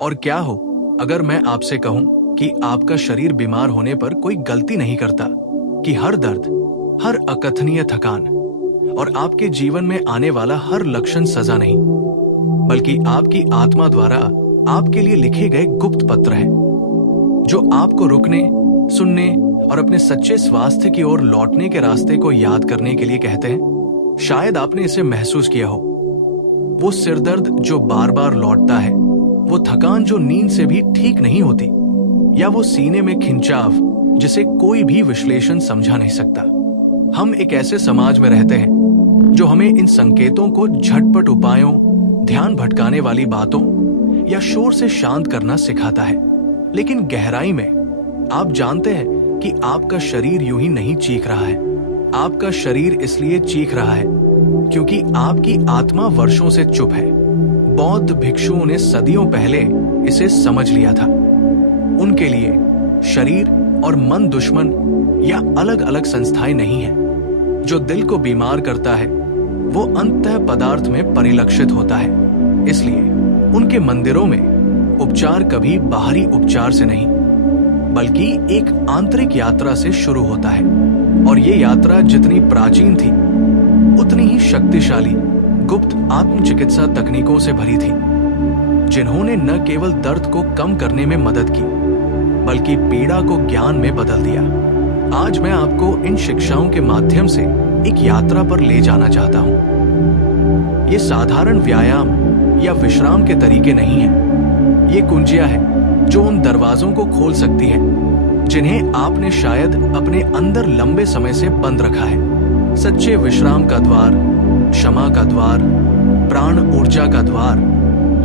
और क्या हो अगर मैं आपसे कहूं कि आपका शरीर बीमार होने पर कोई गलती नहीं करता, कि हर दर्द, हर अकथनीय थकान और आपके जीवन में आने वाला हर लक्षण सजा नहीं, बल्कि आपकी आत्मा द्वारा आपके लिए लिखे गए गुप्त पत्र हैं, जो आपको रुकने, सुनने और अपने सच्चे स्वास्थ्य की ओर लौटने के रास्ते को याद करने के लिए कहते हैं। शायद आपने इसे महसूस किया हो, वो सिरदर्द जो बार बार लौटता है, वो थकान जो नींद से भी ठीक नहीं होती, या वो सीने में खिंचाव जिसे कोई भी विश्लेषण समझा नहीं सकता। हम एक ऐसे समाज में रहते हैं जो हमें इन संकेतों को झटपट उपायों, ध्यान भटकाने वाली बातों या शोर से शांत करना सिखाता है। लेकिन गहराई में आप जानते हैं कि आपका शरीर यूं ही नहीं चीख रहा है। आपका शरीर इसलिए चीख रहा है क्योंकि आपकी आत्मा वर्षों से चुप है। बौद्ध भिक्षुओं ने सदियों पहले इसे समझ लिया था। उनके लिए शरीर और मन दुश्मन या अलग अलग संस्थाएं नहीं हैं। जो दिल को बीमार करता है वो अंततः पदार्थ में परिलक्षित होता है। इसलिए उनके मंदिरों में उपचार कभी बाहरी उपचार से नहीं, बल्कि एक आंतरिक यात्रा से शुरू होता है। और ये यात्रा जितनी प्राचीन थी, उतनी ही शक्तिशाली गुप्त आत्मचिकित्सा तकनीकों से भरी थी, जिन्होंने न केवल दर्द को कम करने में मदद की, बल्कि पीड़ा को ज्ञान में बदल दिया। आज मैं आपको इन शिक्षाओं के माध्यम से एक यात्रा पर ले जाना चाहता हूं। ये साधारण व्यायाम या विश्राम के तरीके नहीं हैं। ये कुंजियां हैं जो उन दरवाजों को खोल सकती हैं जिन्हें आपने शायद अपने अंदर लंबे समय से बंद रखा है। सच्चे विश्राम का द्वार, क्षमा का द्वार, प्राण ऊर्जा का द्वार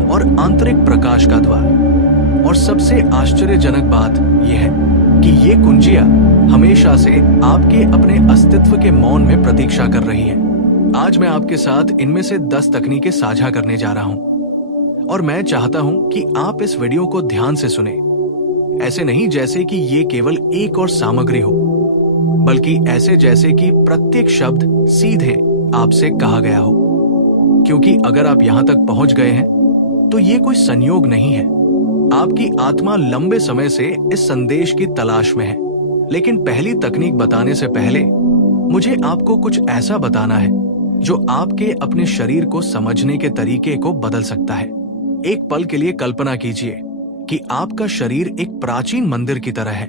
और आंतरिक प्रकाश का द्वार। और सबसे आश्चर्यजनक बात यह है कि ये कुंजियां हमेशा से आपके अपने अस्तित्व के मौन में प्रतीक्षा कर रही हैं। आज मैं आपके साथ इनमें से 10 तकनीकें साझा करने जा रहा हूं, और मैं चाहता हूं कि आप इस वीडियो को ध्यान से सुने। ऐसे नहीं जैसे कि ये केवल एक और सामग्री हो, बल्कि ऐसे जैसे कि प्रत्येक शब्द सीधे आपसे कहा गया हो। क्योंकि अगर आप यहां तक पहुंच गए हैं तो ये कोई संयोग नहीं है। आपकी आत्मा लंबे समय से इस संदेश की तलाश में है। लेकिन पहली तकनीक बताने से पहले मुझे आपको कुछ ऐसा बताना है जो आपके अपने शरीर को समझने के तरीके को बदल सकता है। एक पल के लिए कल्पना कीजिए कि आपका शरीर एक प्राचीन मंदिर की तरह है,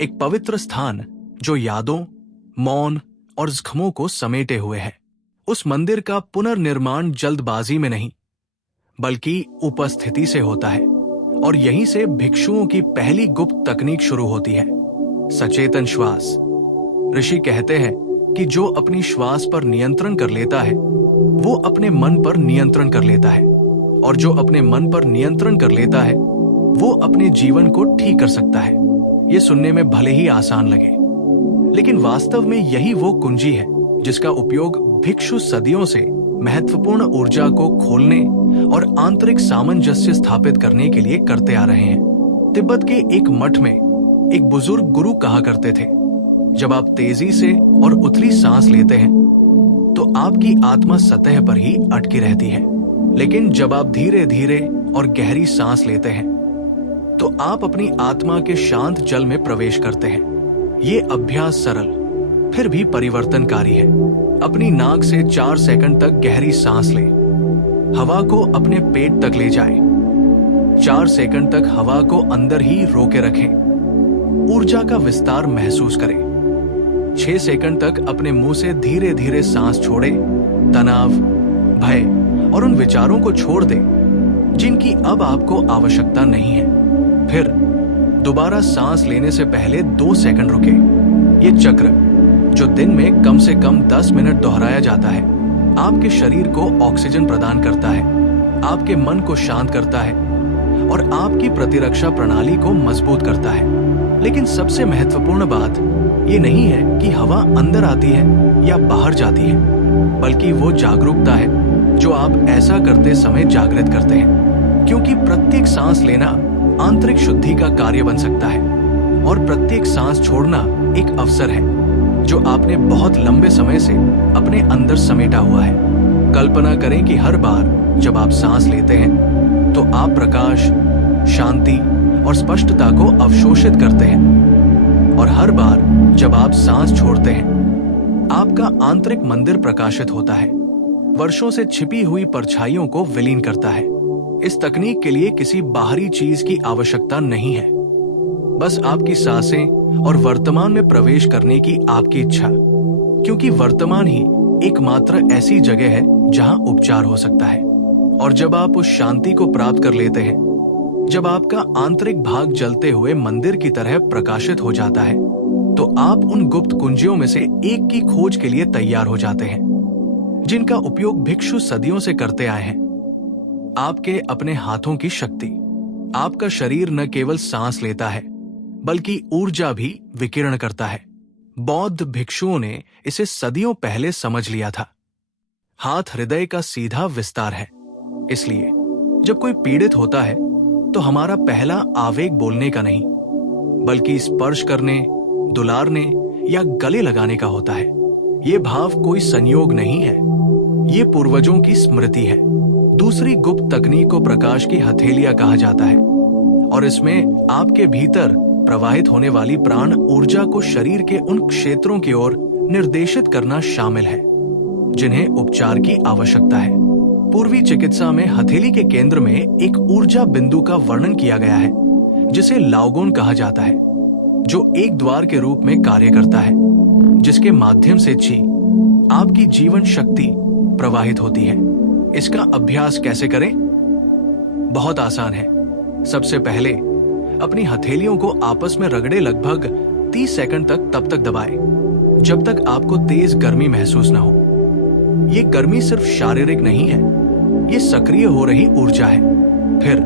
एक पवित्र स्थान जो यादों, मौन और जख्मों को समेटे हुए है। उस मंदिर का पुनर्निर्माण जल्दबाजी में नहीं, बल्कि उपस्थिति से होता है। और यहीं से भिक्षुओं की पहली गुप्त तकनीक शुरू होती है, सचेतन श्वास। ऋषि कहते हैं कि जो अपनी श्वास पर नियंत्रण कर लेता है वो अपने मन पर नियंत्रण कर लेता है, और जो अपने मन पर नियंत्रण कर लेता है वो अपने जीवन को ठीक कर सकता है। ये सुनने में भले ही आसान लगे, लेकिन वास्तव में यही वो कुंजी है जिसका उपयोग भिक्षु सदियों से महत्वपूर्ण ऊर्जा को खोलने और आंतरिक सामंजस्य स्थापित करने के लिए करते आ रहे हैं। तिब्बत के एक मठ में एक बुजुर्ग गुरु कहा करते थे, जब आप तेजी से और उथली सांस लेते हैं तो आपकी आत्मा सतह पर ही अटकी रहती है, लेकिन जब आप धीरे धीरे और गहरी सांस लेते हैं तो आप अपनी आत्मा के शांत जल में प्रवेश करते हैं। ये अभ्यास सरल फिर भी परिवर्तनकारी है। अपनी नाक से 4 सेकंड तक गहरी सांस लें। हवा को अपने पेट तक ले जाएं। 4 सेकंड तक हवा को अंदर ही रोके रखें। ऊर्जा का विस्तार महसूस करें। 6 सेकंड तक अपने मुंह से धीरे धीरे सांस छोड़ें। तनाव, भय और उन विचारों को छोड़ दें जिनकी अब आपको आवश्यकता नहीं है। फिर दोबारा सांस लेने से पहले 2 सेकंड रुकें। ये चक्र, जो दिन में कम से कम 10 मिनट दोहराया जाता है, आपके शरीर को ऑक्सीजन प्रदान करता है, आपके मन को शांत करता है और आपकी प्रतिरक्षा प्रणाली को मजबूत करता है। लेकिन सबसे महत्वपूर्ण बात ये नहीं है कि हवा अंदर आती है या बाहर जाती है, बल्कि वो जागरूकता है जो आप ऐसा करते समय जागृत करते हैं। क्योंकि प्रत्येक सांस लेना आंतरिक शुद्धि का कार्य बन सकता है, और प्रत्येक सांस छोड़ना एक अवसर है जो आपने बहुत लंबे समय से अपने अंदर समेटा हुआ है। कल्पना करें कि हर बार जब आप सांस लेते हैं तो आप प्रकाश, शांति और स्पष्टता को अवशोषित करते हैं। और हर बार जब आप सांस छोड़ते हैं, आपका आंतरिक मंदिर प्रकाशित होता है, वर्षों से छिपी हुई परछाइयों को विलीन करता है। इस तकनीक के लिए किसी बाहरी चीज की आवश्यकता नहीं है, बस आपकी सांसें और वर्तमान में प्रवेश करने की आपकी इच्छा, क्योंकि वर्तमान ही एकमात्र ऐसी जगह है जहां उपचार हो सकता है। और जब आप उस शांति को प्राप्त कर लेते हैं, जब आपका आंतरिक भाग जलते हुए मंदिर की तरह प्रकाशित हो जाता है, तो आप उन गुप्त कुंजियों में से एक की खोज के लिए तैयार हो जाते हैं, जिनका उपयोग भिक्षु सदियों से करते आए हैं। आपके अपने हाथों की शक्ति। आपका शरीर न केवल सांस लेता है, बल्कि ऊर्जा भी विकिरण करता है। बौद्ध भिक्षुओं ने इसे सदियों पहले समझ लिया था। हाथ हृदय का सीधा विस्तार है, इसलिए जब कोई पीड़ित होता है तो हमारा पहला आवेग बोलने का नहीं, बल्कि स्पर्श करने, दुलारने या गले लगाने का होता है। ये भाव कोई संयोग नहीं है, ये पूर्वजों की स्मृति है। दूसरी गुप्त तकनीक को प्रकाश की हथेलियां कहा जाता है, और इसमें आपके भीतर प्रवाहित होने वाली प्राण ऊर्जा को शरीर के उन क्षेत्रों की ओर निर्देशित करना शामिल है जिन्हें उपचार की आवश्यकता है। पूर्वी चिकित्सा में हथेली के केंद्र में एक ऊर्जा बिंदु का वर्णन किया गया है, जिसे लाओगोन कहा जाता है, जो एक द्वार के रूप में कार्य करता है, जिसके माध्यम से ची, आपकी जीवन शक्ति प्रवाहित होती है। इसका अभ्यास कैसे करें? बहुत आसान है। सबसे पहले अपनी हथेलियों को आपस में रगड़े, लगभग 30 सेकंड तक तब तक दबाएं जब तक आपको तेज गर्मी महसूस न हो। ये गर्मी सिर्फ शारीरिक नहीं है, ये सक्रिय हो रही ऊर्जा है। फिर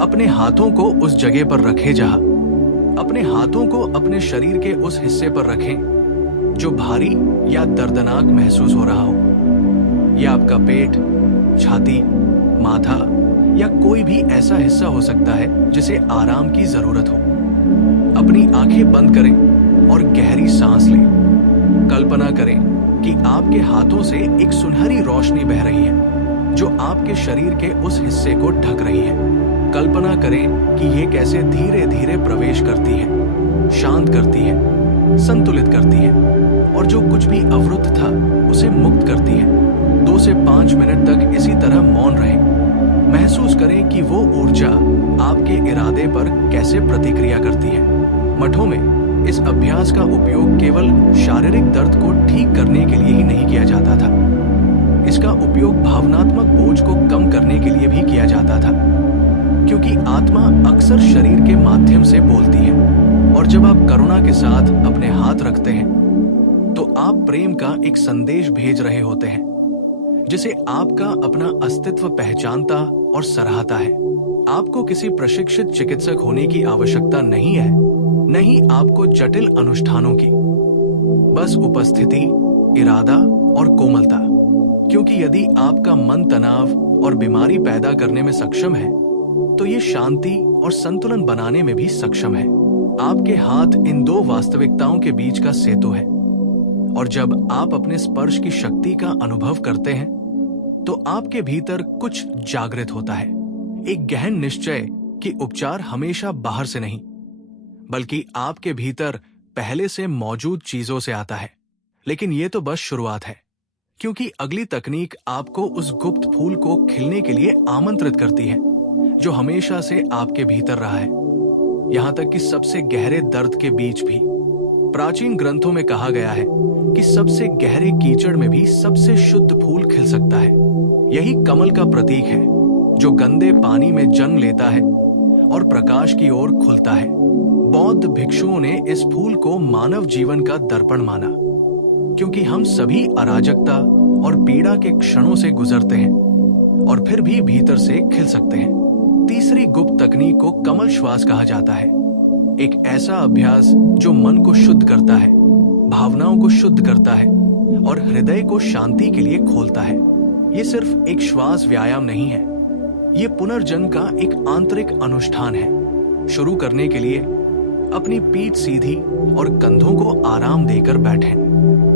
अपने हाथों को उस जगह पर रखें जहां अपने हाथों को अपने शरीर के उस हिस्से पर रखें जो भारी या दर्दनाक महसूस हो रहा हो। यह आपका पेट, छाती, माथा या कोई भी ऐसा हिस्सा हो सकता है जिसे आराम की जरूरत हो। अपनी आंखें बंद करें और गहरी सांस लें। कल्पना करें कि आपके हाथों से एक सुनहरी रोशनी बह रही है जो आपके शरीर के उस हिस्से को ढक रही है। कल्पना करें कि ये कैसे धीरे धीरे प्रवेश करती है, शांत करती है, संतुलित करती है, और जो कुछ भी अवरुद्ध था उसे मुक्त करती है। 2 से 5 मिनट तक इसी तरह मौन रहें। महसूस करें कि वो ऊर्जा आपके इरादे पर कैसे प्रतिक्रिया करती है। मठों में इस अभ्यास का उपयोग केवल शारीरिक दर्द को ठीक करने के लिए ही नहीं किया जाता था। इसका उपयोग भावनात्मक बोझ को कम करने के लिए भी किया जाता था, क्योंकि आत्मा अक्सर शरीर के माध्यम से बोलती है, और जब आप करुणा के साथ अपने हाथ रखते हैं तो आप प्रेम का एक संदेश भेज रहे होते हैं जिसे आपका अपना अस्तित्व पहचानता और सराहता है। आपको किसी प्रशिक्षित चिकित्सक होने की आवश्यकता नहीं है, नहीं आपको जटिल अनुष्ठानों की, बस उपस्थिति, इरादा और कोमलता। क्योंकि यदि आपका मन तनाव और बीमारी पैदा करने में सक्षम है, तो ये शांति और संतुलन बनाने में भी सक्षम है। आपके हाथ इन दो वास्तविकताओं के बीच का सेतु है, और जब आप अपने स्पर्श की शक्ति का अनुभव करते हैं तो आपके भीतर कुछ जागृत होता है, एक गहन निश्चय कि उपचार हमेशा बाहर से नहीं, बल्कि आपके भीतर पहले से मौजूद चीजों से आता है। लेकिन ये तो बस शुरुआत है, क्योंकि अगली तकनीक आपको उस गुप्त फूल को खिलने के लिए आमंत्रित करती है जो हमेशा से आपके भीतर रहा है, यहां तक कि सबसे गहरे दर्द के बीच भी। प्राचीन ग्रंथों में कहा गया है कि सबसे गहरे कीचड़ में भी सबसे शुद्ध फूल खिल सकता है। यही कमल का प्रतीक है, जो गंदे पानी में जन्म लेता है और प्रकाश की ओर खुलता है। बौद्ध भिक्षुओं ने इस फूल को मानव जीवन का दर्पण माना, क्योंकि हम सभी अराजकता और पीड़ा के क्षणों से गुजरते हैं और फिर भी भीतर से खिल सकते हैं। तीसरी गुप्त तकनीक को कमल श्वास कहा जाता है, एक ऐसा अभ्यास जो मन को शुद्ध करता है, भावनाओं को शुद्ध करता है और हृदय को शांति के लिए खोलता है। ये सिर्फ एक श्वास व्यायाम नहीं है, ये पुनर्जन्म का एक आंतरिक अनुष्ठान है। शुरू करने के लिए अपनी पीठ सीधी और कंधों को आराम देकर बैठें।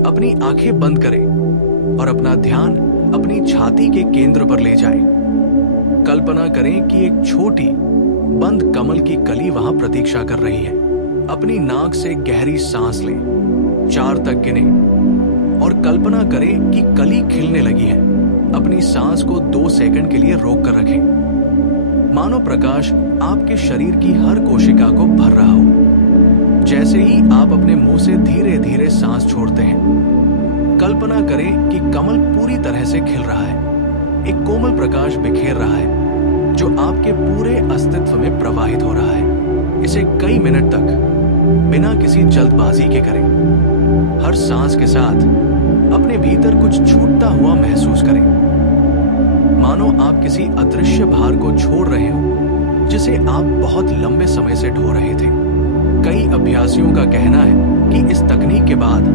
अपनी आंखें बंद करें और अपना ध्यान अपनी छाती के केंद्र पर ले जाएं। कल्पना करें कि एक छोटी बंद कमल की कली वहां प्रतीक्षा कर रही है। अपनी नाक से गहरी सांस लें, 4 तक गिने और कल्पना करें कि कली खिलने लगी है। अपनी सांस को 2 सेकंड के लिए रोक कर रखें। मानो प्रकाश आपके शरीर की हर कोशिका को भर रहा हो। जैसे ही आप अपने मुंह से धीरे धीरे सांस छोड़ते हैं, कल्पना करें कि कमल पूरी तरह से खिल रहा है। एक कोमल प्रकाश बिखेर रहा है जो आपके पूरे अस्तित्व में प्रवाहित हो रहा है। इसे कई मिनट तक बिना किसी जल्दबाजी के करें। हर सांस के साथ अपने भीतर कुछ छूटता हुआ महसूस करें, मानो आप किसी अदृश्य भार को छोड़ रहे हो जिसे आप बहुत लंबे समय से ढो रहे थे। कई अभ्यासियों का कहना है कि इस तकनीक के बाद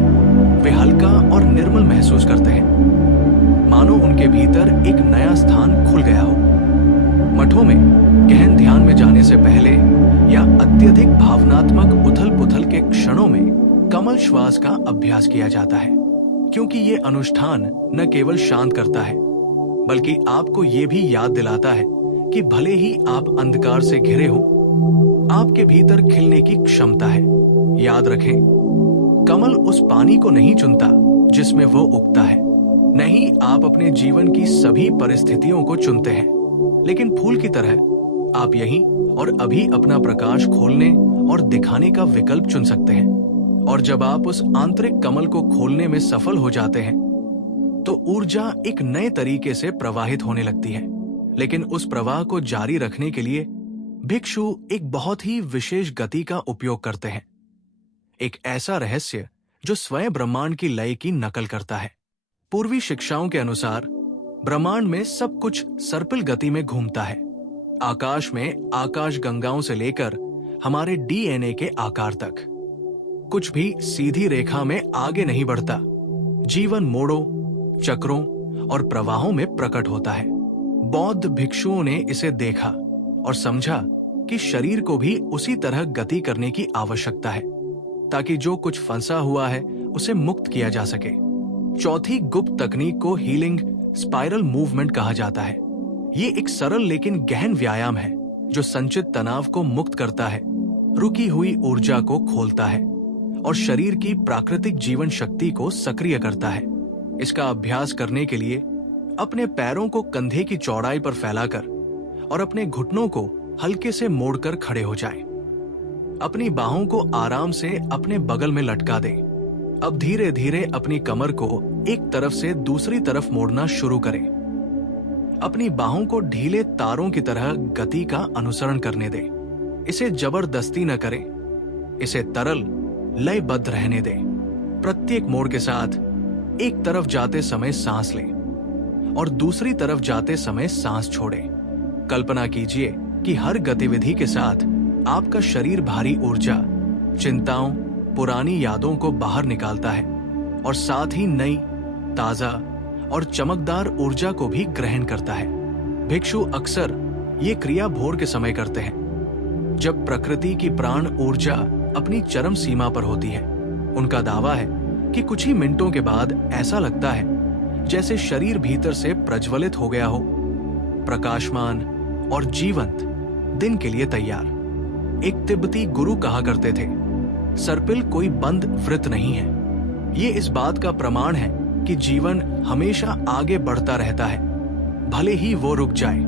वे हल्का और निर्मल महसूस करते हैं, मानो उनके भीतर एक नया स्थान खुल गया हो। मठों में गहन ध्यान में जाने से पहले या अत्यधिक भावनात्मक उथल-पुथल के क्षणों में कमल श्वास का अभ्यास किया जाता है, क्योंकि ये अनुष्ठान न केवल शांत करता है बल्कि आपको ये भी याद दिलाता है कि भले ही आप अंधकार से घिरे हो, आपके भीतर खिलने की क्षमता है। याद रखें, कमल उस पानी को नहीं चुनता जिसमें वो उगता है। नहीं, आप अपने जीवन की सभी परिस्थितियों को चुनते हैं, लेकिन फूल की तरह आप यहीं और अभी अपना प्रकाश खोलने और दिखाने का विकल्प चुन सकते हैं। और जब आप उस आंतरिक कमल को खोलने में सफल हो जाते हैं, तो ऊर्जा एक नए तरीके से प्रवाहित होने लगती है। लेकिन उस प्रवाह को जारी रखने के लिए भिक्षु एक बहुत ही विशेष गति का उपयोग करते हैं। एक ऐसा रहस्य जो स्वयं ब्रह्मांड की लय की नकल करता है। पूर्वी शिक्षाओं के अनुसार ब्रह्मांड में सब कुछ सर्पिल गति में घूमता है। आकाश में आकाश गंगाओं से लेकर हमारे डीएनए के आकार तक कुछ भी सीधी रेखा में आगे नहीं बढ़ता। जीवन मोड़ों, चक्रों और प्रवाहों में प्रकट होता है। बौद्ध भिक्षुओं ने इसे देखा और समझा कि शरीर को भी उसी तरह गति करने की आवश्यकता है, ताकि जो कुछ फंसा हुआ है उसे मुक्त किया जा सके। चौथी गुप्त तकनीक को हीलिंग स्पाइरल मूवमेंट कहा जाता है। ये एक सरल लेकिन गहन व्यायाम है जो संचित तनाव को मुक्त करता है, रुकी हुई ऊर्जा को खोलता है और शरीर की प्राकृतिक जीवन शक्ति को सक्रिय करता है। इसका अभ्यास करने के लिए अपने पैरों को कंधे की चौड़ाई पर फैलाकर और अपने घुटनों को हल्के से मोड़कर खड़े हो जाएं। अपनी बाहों को आराम से अपने बगल में लटका दें। अब धीरे धीरे अपनी कमर को एक तरफ से दूसरी तरफ मोड़ना शुरू करें। अपनी बाहों को ढीले तारों की तरह गति का अनुसरण करने दें। इसे जबरदस्ती न करें, इसे तरल लयबद्ध रहने दें। प्रत्येक मोड़ के साथ एक तरफ जाते समय सांस लें और दूसरी तरफ जाते समय सांस छोड़ें। कल्पना कीजिए कि हर गतिविधि के साथ आपका शरीर भारी ऊर्जा, चिंताओं, पुरानी यादों को बाहर निकालता है और साथ ही नई, ताजा और चमकदार ऊर्जा को भी ग्रहण करता है। भिक्षु अक्सर ये क्रिया भोर के समय करते हैं, जब प्रकृति की प्राण ऊर्जा अपनी चरम सीमा पर होती है। उनका दावा है कि कुछ ही मिनटों के बाद ऐसा लगता है जैसे शरीर भीतर से प्रज्वलित हो गया हो, प्रकाशमान और जीवंत, दिन के लिए तैयार। एक तिब्बती गुरु कहा करते थे, सर्पिल कोई बंद वृत्त नहीं है, ये इस बात का प्रमाण है कि जीवन हमेशा आगे बढ़ता रहता है, भले ही वो रुक जाए।